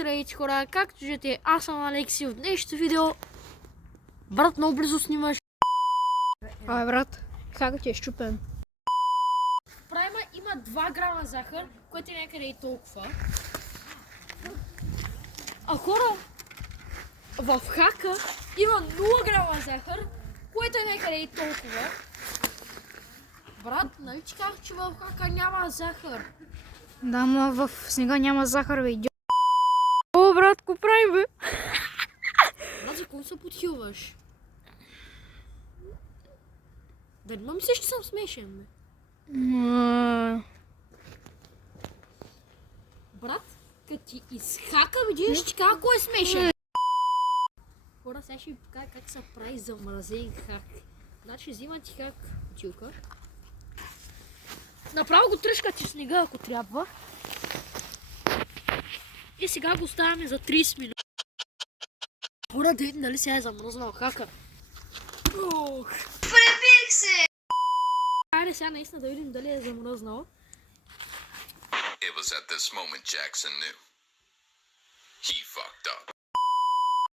Здравейте хора, както виждате, аз съм Алекси от днешното видео. Брат, много близо снимаш. Брат, как ти е щупен? В прайма има 2 грама захар, което е някъде и толкова. А хора, в хака има 0 грама захар, което е някъде и толкова. Брат, нали ти казах, че в хака няма захар? Да, но в снега няма захар, бе, идиот. О, брат, какво правим, бе? Брат, за кого се подхилваш? Да не мислиш, че съм смешен, бе? Брат, като ти изхака, видиш, че kako е смешен. Хора, сега ще ви покажа как се прави замразен хак. Значи взимате хак бутилка. Направо го тръшкате в снега, ако трябва. И сега го оставяме за 30 минути. Хора, да видим дали сега е замръзнал хака. Препих се! Хайде сега наистина да видим дали е замръзнал. It was at this moment Jackson knew. He fucked up.